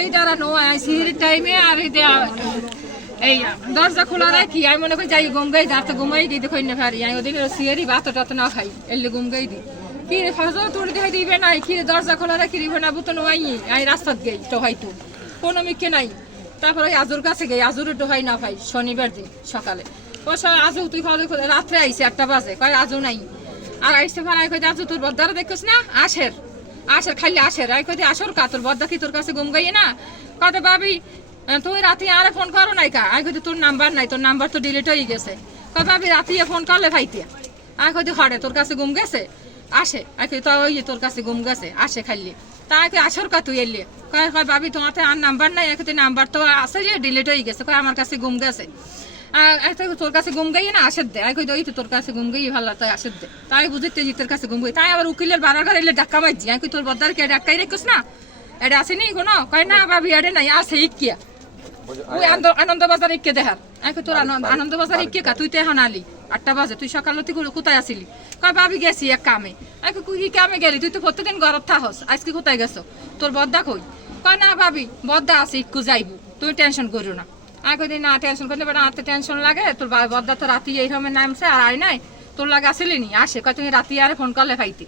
এই দাঁড়ানো সিঁড়ির টাইমে আর এই দরজা খোলা রাখি আমি মনে করি যাই ঘুমগাই দাঁত ঘুমাই দিই দেখো না পারি আমি ওদিকে সিঁড়ি ভাত টাত না খাই এলে ঘুমগাই দিই কি রে ফজল তোর দেখাই দিবে না কি দরজা খোলা রাখি দিবে না বুতো নয় আমি রাস্তাত গেই তো হয়তো কোনো মিকে নাই তারপরে ওই আজুর কাছে গেই আজুর টোহাই না ভাই শনিবার দিন সকালে ও আজু তুই রাত্রে আইসি 1টা বাজে কয় আজু নাই আর আইসে ভাড়াই কই আজু তোর বদ্দারা দেখছিস না আসের খালি আসের আই কই আসর কা তোর বদ্দা কি তোর কাছে ঘুম গাই না কত ভাবি তুই রাতে আর ফোন করো নাই কা আই কই তোর নাম্বার নাই তোর নাম্বার তো ডিলিট হয়ে গেছে কয় ভাবি রাতে ফোন করলে ভাইতে আই কই হড়ে তোর কাছে ঘুম গেছে আসে আই কই তো ওই তোর কাছে ঘুম গেছে আসে খালি তাই কই আসর কা তুই এলে কয় ভাবি তোমার আর নাম্বার নাই এখন নাম্বার তো আছে যে ডিলিট হয়ে গেছে কয় আমার কাছে ঘুম গেছে তোর কাছে ঘুম গাই না আসে দে কই ওই তো তোর কাছে ঘুম গাই ভালো তাই আসে দে তাই বুঝতে জিতের কাছে ঘুম গাই তাই আবার উকিলের বাড়ার ঘরে এলে ডাক্কা মারছি আমি কই তোর বদ্দার কে ডাক্কাই রেখোস না এটা আসেনি কোনো কয় না ভাবি এটা নাই আছে ইকিয়া ওই আনন্দ বাজার ইকে দেখার আমি কই তোর আনন্দ বাজার ইকে কা তুই তো এখন আলি 8টা বাজে তুই সকালে তুই কোথায় আসিলি কয় ভাবি গেছি এক কামে আমি কই কি কামে গেলি তুই তো প্রত্যেকদিন ঘরত থাকস আজকে কোথায় গেছো তোর বদ্দা কই কয় না ভাবি বদ্দা আছে ইকু যাইবো তুই টেনশন করিও না আমি কই না টেনশন করলে বেটা হাতে টেনশন লাগে তোর বদ্দা তো রাতি এইরকম নামছে আর আই নাই তোর লাগে আসিলি নি আসে কয় তুমি রাতি আর ফোন করলে পাইতি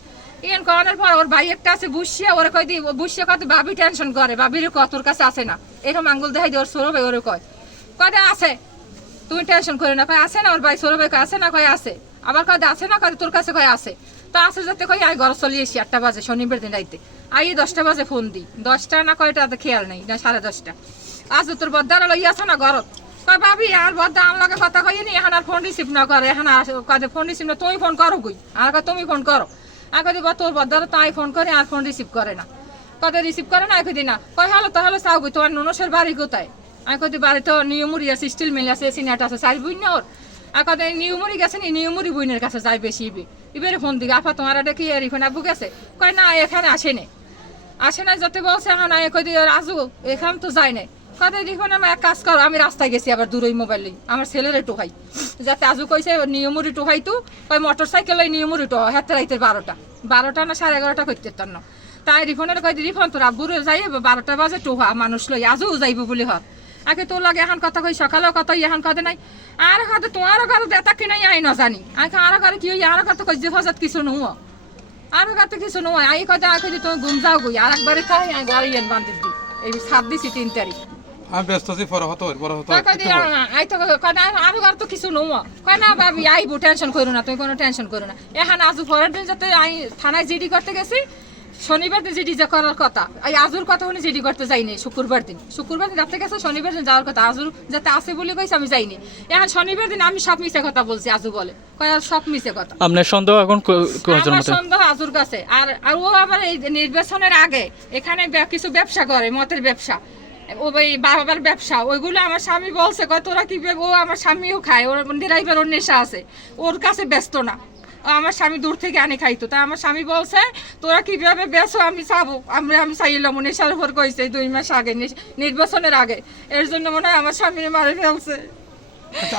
ইন করানোর পর ওর ভাই একটা আছে বুঝিয়া ওরে কয় দি বুঝিয়া কত ভাবি টেনশন করে ভাবির কত তোর কাছে আসে না এরকম আঙ্গুল দেখাই দি ওর সৌরভ ওরে কয় আছে তুমি টেনশন করে না কয় আসে না ওর ভাই সৌরভ কয় আসে না কয় আছে আবার কয় আসে না কয় তোর কাছে কয় আসে তো আসে যাতে কয় আই ঘর চলে এসি 8টা বাজে শনিবার দিন রাইতে আই 10টা বাজে ফোন দিই 10টা না কয়টা খেয়াল নেই না 10:30 আজ তোর বদ্দারা লই আসো না ঘরত কয় ভাবি আর বদ্দা আমাকে কথা কইনি এখন আর ফোন রিসিভ না করে এখন আর ফোন রিসিভ না তুমি ফোন করো কই আর তুমি ফোন করো আমি কই তোর বদ্দারা তাই ফোন করে আর ফোন রিসিভ করে না কত রিসিভ করে না কই না কয় হলো তাহলে চাও কই তোমার ননসের বাড়ি কোথায় আমি কই বাড়ি তো নিয়মুরি আছে স্টিল মিল আছে সিনেট আছে সাইড বুই না ওর আর কত নিয়মুরি গেছে নি নিয়মুরি বুইনের কাছে যাই বেশি এবারে ফোন দিকে আপা তোমার এটা কি আর এখানে আবু গেছে কয় না এখানে আসে না যাতে বলছে এখন আয় কই রাজু এখান তো যায় না কত দেখুন আমি এক কাজ করো আমি রাস্তায় গেছি আবার দূরই মোবাইল আমার ছেলের টোহাই যাতে আজু কইছে নিয়মুরি টোহাই তো কই মোটর সাইকেল নিয়মুরি টোহা হাতে রাইতে 12টা না 11:30 করতে তার না তাই রিফোনের কই রিফোন তোর আব্বুরে যাই 12টা বাজে টোহা মানুষ লই আজও যাইব বলে হর আগে তোর লাগে এখন কথা কই সকালেও কথা এখন কথা নাই আর কথা তোমার ঘরে দেতা কি নাই আই না জানি আগে আর ঘরে কি আর কথা কই যে ফসাত কিছু নয় আর কথা কিছু নয় আই কথা আগে তুমি ঘুম যাও গই আর একবারে খাই আই গাড়ি এন বান্ধি দি এই 7 দিছি 3 তারিখ আমি ব্যস্ত আছি বড় হতো আই তো আর ঘর তো কিছু নয় কয় না ভাবি আইবো টেনশন করো না তুমি কোনো টেনশন করো না এখন আজু পরের দিন যাতে আই থানায় জিডি করতে গেছি শনিবার দিন জিডি যা করার কথা এই আজুর কথা উনি জিডি করতে যাইনি শুক্রবার দিন যাতে গেছে শনিবার দিন যাওয়ার কথা আজুর যাতে আসে বলে কইছে আমি যাইনি এখন শনিবার দিন আমি সব মিছে কথা বলছি আজু বলে কয় সব মিছে কথা আপনার সন্দেহ এখন আমার সন্দেহ আজুর কাছে আর ও আবার এই নির্বাচনের আগে এখানে কিছু ব্যবসা করে মতের ব্যবসা ও ভাই বাবার ব্যবসা ওইগুলো আমার স্বামী বলছে কয় তোরা কি ও আমার স্বামীও খায় ওর ড্রাইভার ওর নেশা আছে ওর কাছে ব্যস্ত না আমার স্বামী দূর থেকে আনে খাইতো তাই আমার স্বামী বলছে তোরা কিভাবে বেসো আমি চাবো আমি চাইলাম নেশার উপর কইছে 2 মাস আগে নির্বাচনের আগে এর জন্য মনে হয় আমার স্বামী মারে ফেলছে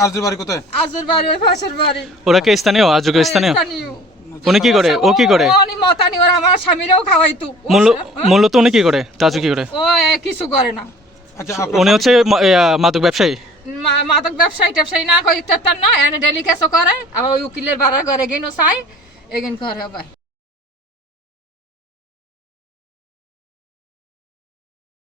আজুর বাড়ি কোথায় আজুর বাড়ি পাশের বাড়ি ওরা কি স্থানীয় আজুকে স্থানীয় উনি কি করে ও কি করে উনি মতানি ওরা আমার স্বামীরাও খাওয়াইতো মূলত উনি কি করে তাজু কি করে ও কিছু করে না আচ্ছা উনি হচ্ছে মাদক ব্যবসায়ী মাদক ব্যবসায়ী না কইতে তার না এনে ডেলি কেসও করে আবার ওই উকিলের বাড়ার ঘরে গেনো চাই এগেন করে ভাই